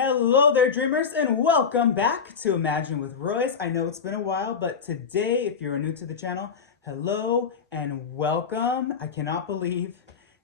Hello there, dreamers, and welcome back to Imagine with Royce. I know it's been a while, but today, if you're new to the channel, hello and welcome. I cannot believe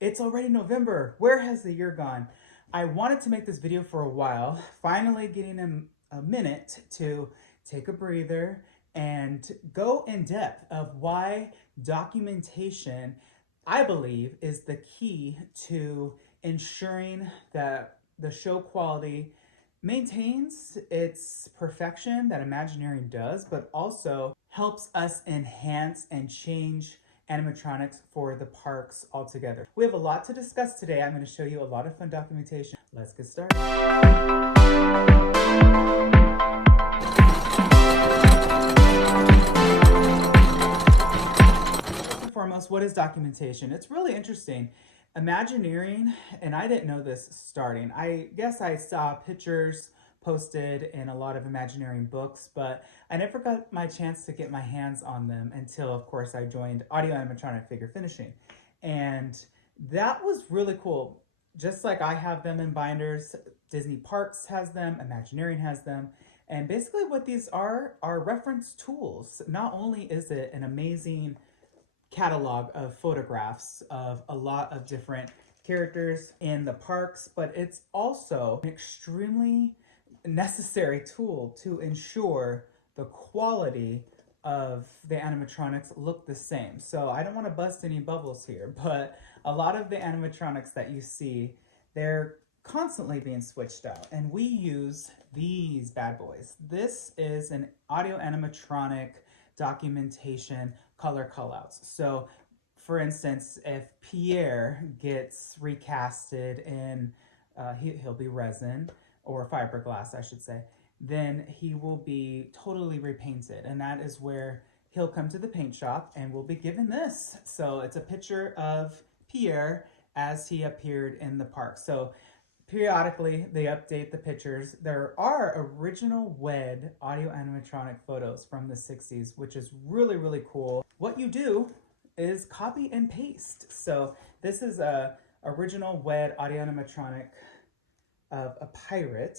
it's already November. Where has the year gone? I wanted to make this video for a while, finally getting a minute to take a breather and go in depth of why documentation, I believe, is the key to ensuring that the show quality maintains its perfection that Imagineering does, but also helps us enhance and change animatronics for the parks altogether. We have a lot to discuss today. I'm going to show you a lot of fun documentation. Let's get started. First and foremost, what is documentation? It's really interesting. Imagineering, and I didn't know this starting. I guess I saw pictures posted in a lot of Imagineering books, but I never got my chance to get my hands on them until, of course, I joined audio animatronic figure finishing. And that was really cool. Just like I have them in binders, Disney Parks has them, Imagineering has them. And basically what these are reference tools. Not only is it an amazing catalog of photographs of a lot of different characters in the parks, but it's also an extremely necessary tool to ensure the quality of the animatronics look the same. So I don't want to bust any bubbles here, but a lot of the animatronics that you see, they're constantly being switched out, and we use these bad boys. This is an audio animatronic documentation color callouts. So for instance, if Pierre gets recasted in, he'll be resin or fiberglass, I should say, then he will be totally repainted. And that is where he'll come to the paint shop and we'll be given this. So it's a picture of Pierre as he appeared in the park. So periodically, they update the pictures. There are original WED audio animatronic photos from the 60s, which is really, really cool. What you do is copy and paste. So this is a original WED audio animatronic of a pirate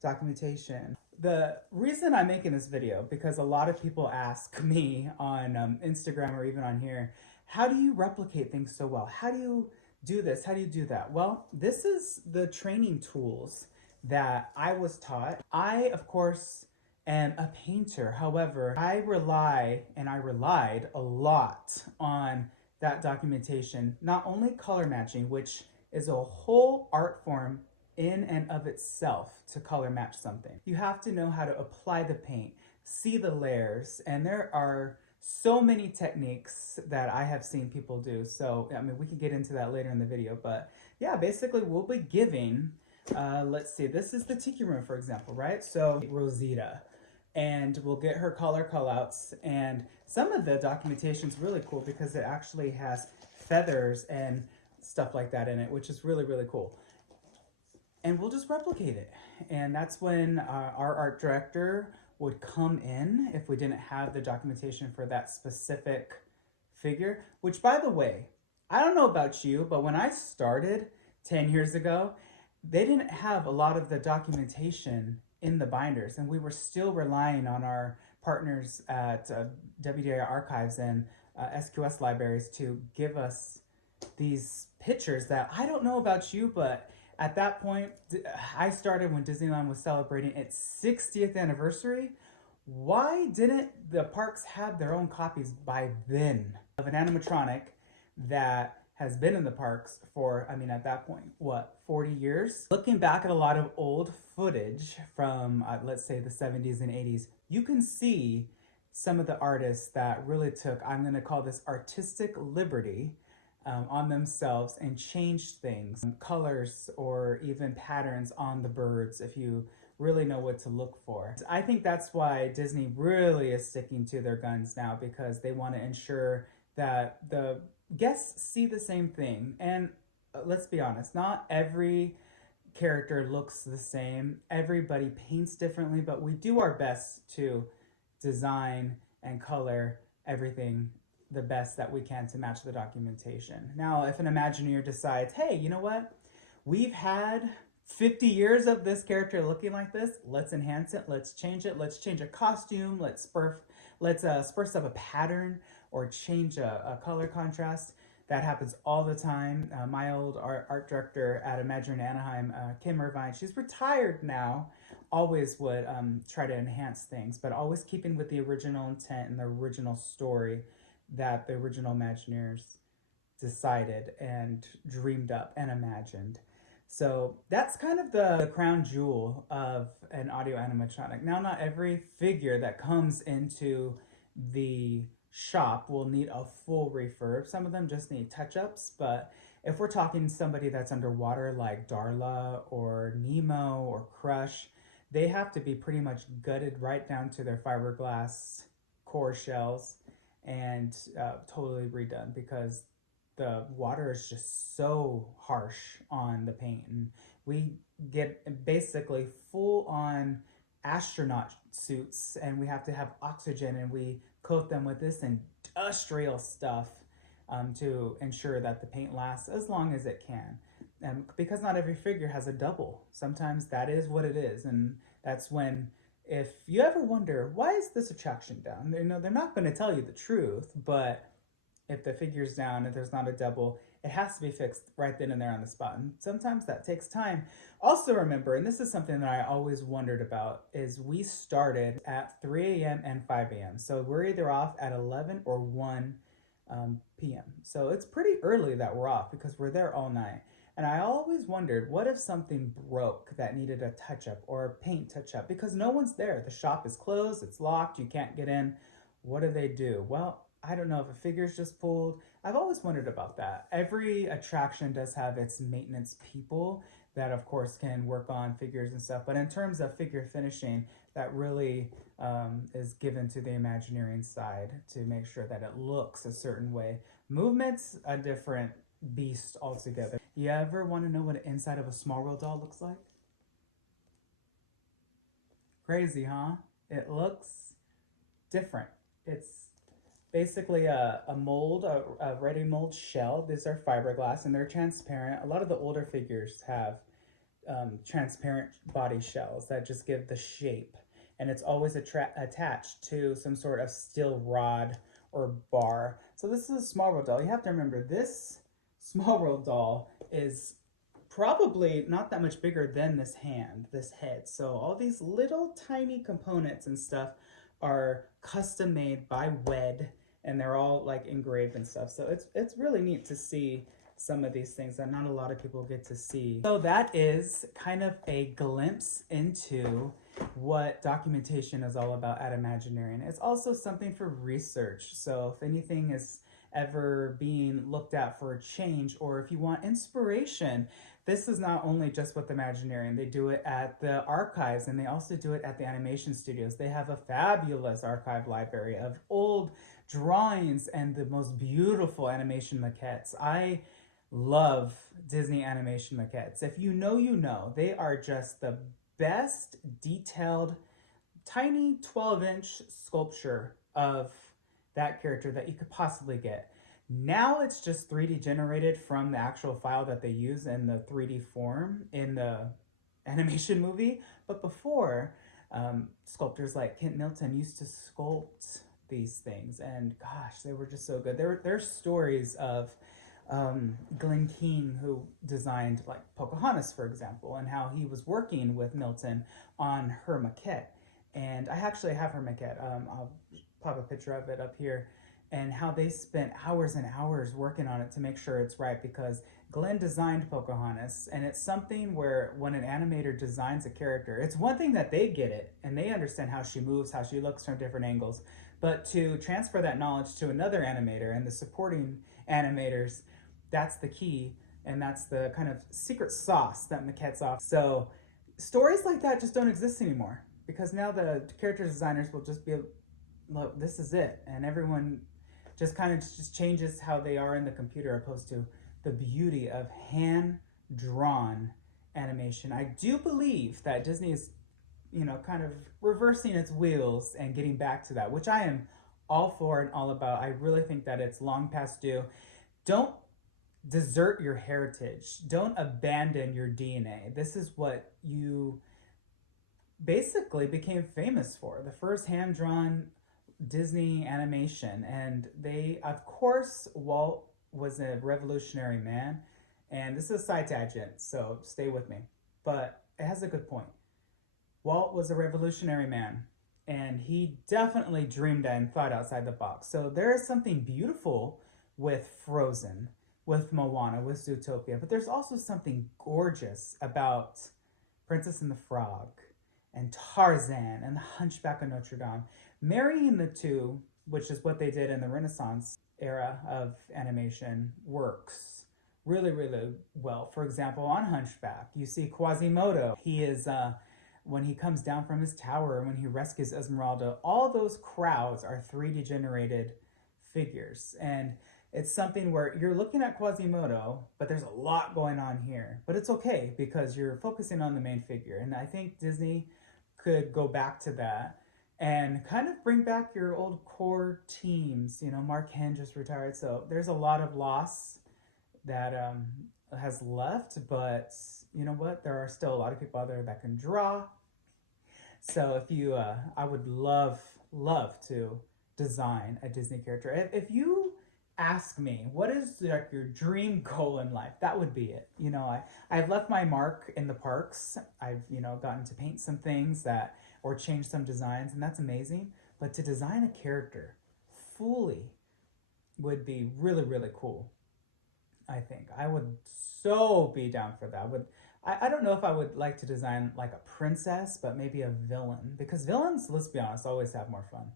documentation. The reason I'm making this video, because a lot of people ask me on Instagram or even on here, how do you replicate things so well? How do you do this? How do you do that? Well, this is the training tools that I was taught. I, of course, am a painter. However, I relied a lot on that documentation, not only color matching, which is a whole art form in and of itself to color match something. You have to know how to apply the paint, see the layers, and there are so many techniques that I have seen people do. So, I mean, we can get into that later in the video, but yeah, basically we'll be giving, let's see, this is the Tiki Room, for example, right? So Rosita, and we'll get her color callouts, and some of the documentation is really cool because it actually has feathers and stuff like that in it, which is really, really cool. And we'll just replicate it. And that's when our art director would come in if we didn't have the documentation for that specific figure, which, by the way, I don't know about you, but when I started 10 years ago, they didn't have a lot of the documentation in the binders, and we were still relying on our partners at WDI Archives and SQS libraries to give us these pictures that I don't know about you, but at that point, I started when Disneyland was celebrating its 60th anniversary. Why didn't the parks have their own copies by then of an animatronic that has been in the parks for, I mean, at that point, what, 40 years? Looking back at a lot of old footage from, let's say, the 70s and 80s, you can see some of the artists that really took, I'm going to call this artistic liberty, on themselves and changed things, colors or even patterns on the birds, if you really know what to look for. I think that's why Disney really is sticking to their guns now, because they want to ensure that the guests see the same thing. And let's be honest, not every character looks the same. Everybody paints differently, but we do our best to design and color everything the best that we can to match the documentation. Now, if an Imagineer decides, hey, you know what? We've had 50 years of this character looking like this. Let's enhance it. Let's change it. Let's change a costume. Let's spruce up a pattern or change a color contrast. That happens all the time. My old art director at Imaginary Anaheim, Kim Irvine, she's retired now, always would try to enhance things, but always keeping with the original intent and the original story that the original Imagineers decided and dreamed up and imagined. So that's kind of the crown jewel of an audio animatronic. Now, not every figure that comes into the shop will need a full refurb. Some of them just need touch-ups, but if we're talking somebody that's underwater like Darla or Nemo or Crush, they have to be pretty much gutted right down to their fiberglass core shells and totally redone because the water is just so harsh on the paint. And we get basically full on astronaut suits and we have to have oxygen and we coat them with this industrial stuff to ensure that the paint lasts as long as it can. And because not every figure has a double, sometimes that is what it is. And that's when, if you ever wonder, why is this attraction down? They're not going to tell you the truth, but if the figure's down, if there's not a double, it has to be fixed right then and there on the spot. And sometimes that takes time. Also remember, and this is something that I always wondered about, is we started at 3 a.m. and 5 a.m. So we're either off at 11 or 1 p.m. So it's pretty early that we're off because we're there all night. And I always wondered, what if something broke that needed a touch-up or a paint touch-up? Because no one's there. The shop is closed, it's locked, you can't get in. What do? Well, I don't know if a figure's just pulled. I've always wondered about that. Every attraction does have its maintenance people that, of course, can work on figures and stuff. But in terms of figure finishing, that really is given to the Imagineering side to make sure that it looks a certain way. Movement's a different beast altogether. You ever want to know what an inside of a Small World doll looks like? Crazy, huh? It looks different. It's basically a mold, a ready mold shell. These are fiberglass and they're transparent. A lot of the older figures have transparent body shells that just give the shape. And it's always attached to some sort of steel rod or bar. So this is a Small World doll. You have to remember, this Small World doll is probably not that much bigger than this head. So all these little tiny components and stuff are custom made by WED, and they're all like engraved and stuff. So it's really neat to see some of these things that not a lot of people get to see. So that is kind of a glimpse into what documentation is all about at Imagineering. It's also something for research. So if anything is ever being looked at for a change, or if you want inspiration, this is not only just with Imagineering. They do it at the archives and they also do it at the animation studios. They have a fabulous archive library of old drawings and the most beautiful animation maquettes. I love Disney animation maquettes. If you know, you know. They are just the best detailed, tiny 12-inch sculpture of that character that you could possibly get. Now it's just 3D generated from the actual file that they use in the 3D form in the animation movie. But before, sculptors like Kent Milton used to sculpt these things, and gosh, they were just so good. There's stories of Glenn Keane, who designed like Pocahontas, for example, and how he was working with Milton on her maquette. And I actually have her maquette. I'll pop a picture of it up here. And how they spent hours and hours working on it to make sure it's right, because Glenn designed Pocahontas, and it's something where when an animator designs a character, it's one thing that they get it and they understand how she moves, how she looks from different angles, but to transfer that knowledge to another animator and the supporting animators, that's the key, and that's the kind of secret sauce that maquettes off. So stories like that just don't exist anymore, because now the character designers will just be, look, this is it, and everyone just kind of just changes how they are in the computer, opposed to the beauty of hand-drawn animation. I do believe that Disney is, kind of reversing its wheels and getting back to that, which I am all for and all about. I really think that it's long past due. Don't desert your heritage. Don't abandon your DNA. This is what you basically became famous for. The first hand drawn Disney animation. And they, of course, Walt was a revolutionary man. And this is a side tangent, so stay with me. But it has a good point. Walt was a revolutionary man, and he definitely dreamed and thought outside the box. So there is something beautiful with Frozen, with Moana, with Zootopia, but there's also something gorgeous about Princess and the Frog and Tarzan and the Hunchback of Notre Dame. Marrying the two, which is what they did in the Renaissance era of animation, works really, really well. For example, on Hunchback, you see Quasimodo. He is when he comes down from his tower, when he rescues Esmeralda, all those crowds are 3D generated figures. And it's something where you're looking at Quasimodo, but there's a lot going on here. But it's okay because you're focusing on the main figure. And I think Disney could go back to that and kind of bring back your old core teams. You know, Mark Hen just retired, so there's a lot of loss that has left, but you know what? There are still a lot of people out there that can draw. So if you, I would love to design a Disney character. If you ask me, what is like your dream goal in life? That would be it. You know, I've left my mark in the parks. I've, you know, gotten to paint some things that, or change some designs, and that's amazing. But to design a character fully would be really, really cool. I think I would so be down for that. I don't know if I would like to design like a princess, but maybe a villain, because villains, let's be honest, always have more fun.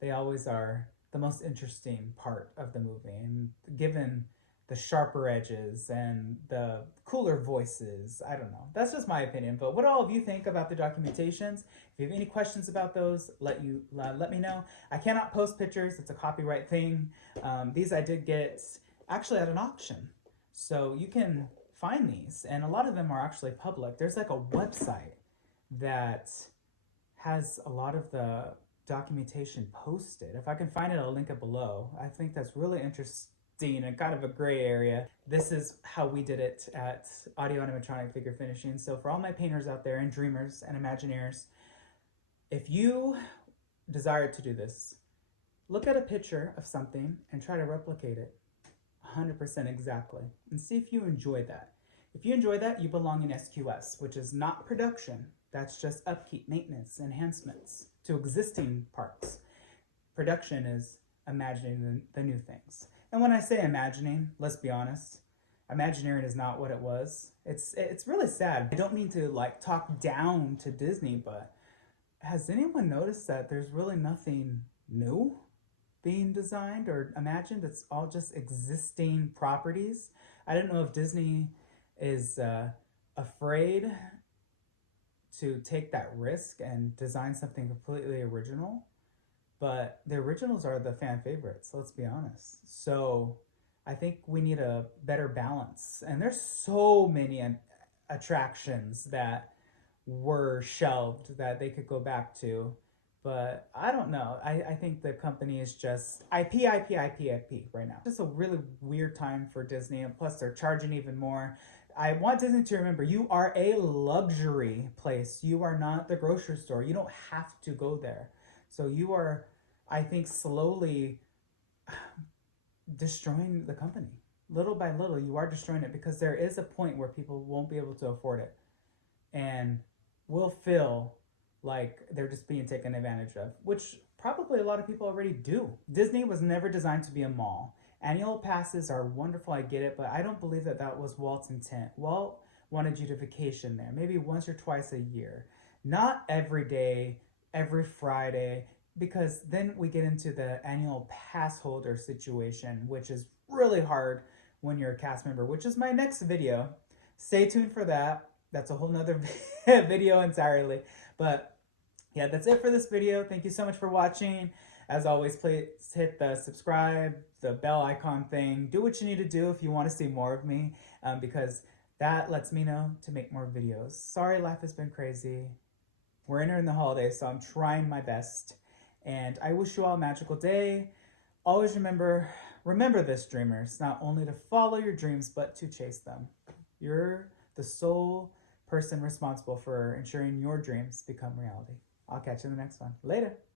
They always are the most interesting part of the movie, and given the sharper edges and the cooler voices, I don't know. That's just my opinion. But what do all of you think about the documentations? If you have any questions about those, let me know. I cannot post pictures; it's a copyright thing. These I did get actually at an auction, so you can find these, and a lot of them are actually public. There's like a website that has a lot of the documentation posted. If I can find it, I'll link it below. I think that's really interesting and kind of a gray area. This is how we did it at Audio Animatronic Figure Finishing. So for all my painters out there and dreamers and Imagineers, if you desire to do this, look at a picture of something and try to replicate it 100% exactly, and see if you enjoy that. If you enjoy that, you belong in SQS, which is not production. That's just upkeep, maintenance, enhancements to existing parts. Production is imagining the new things. And when I say imagining, let's be honest, Imagineering is not what it was. It's really sad. I don't mean to like talk down to Disney, but has anyone noticed that there's really nothing new being designed or imagined? It's all just existing properties. I don't know if Disney is afraid to take that risk and design something completely original, but the originals are the fan favorites, let's be honest. So I think we need a better balance. And there's so many attractions that were shelved that they could go back to. But I don't know. I think the company is just IP right now. Just a really weird time for Disney, and plus they're charging even more. I want Disney to remember, you are a luxury place. You are not the grocery store. You don't have to go there. So you are, I think, slowly destroying the company. Little by little, you are destroying it, because there is a point where people won't be able to afford it and will feel like they're just being taken advantage of, which probably a lot of people already do. Disney was never designed to be a mall. Annual passes are wonderful, I get it, but I don't believe that that was Walt's intent. Walt wanted you to vacation there, maybe once or twice a year. Not every day, every Friday, because then we get into the annual pass holder situation, which is really hard when you're a cast member, which is my next video. Stay tuned for that. That's a whole nother video entirely. But yeah, that's it for this video. Thank you so much for watching. As always, please hit the subscribe, the bell icon thing. Do what you need to do if you want to see more of me, because that lets me know to make more videos. Sorry, life has been crazy. We're entering the holidays, so I'm trying my best. And I wish you all a magical day. Always remember, Remember this, dreamers, not only to follow your dreams, but to chase them. You're the sole person responsible for ensuring your dreams become reality. I'll catch you in the next one. Later.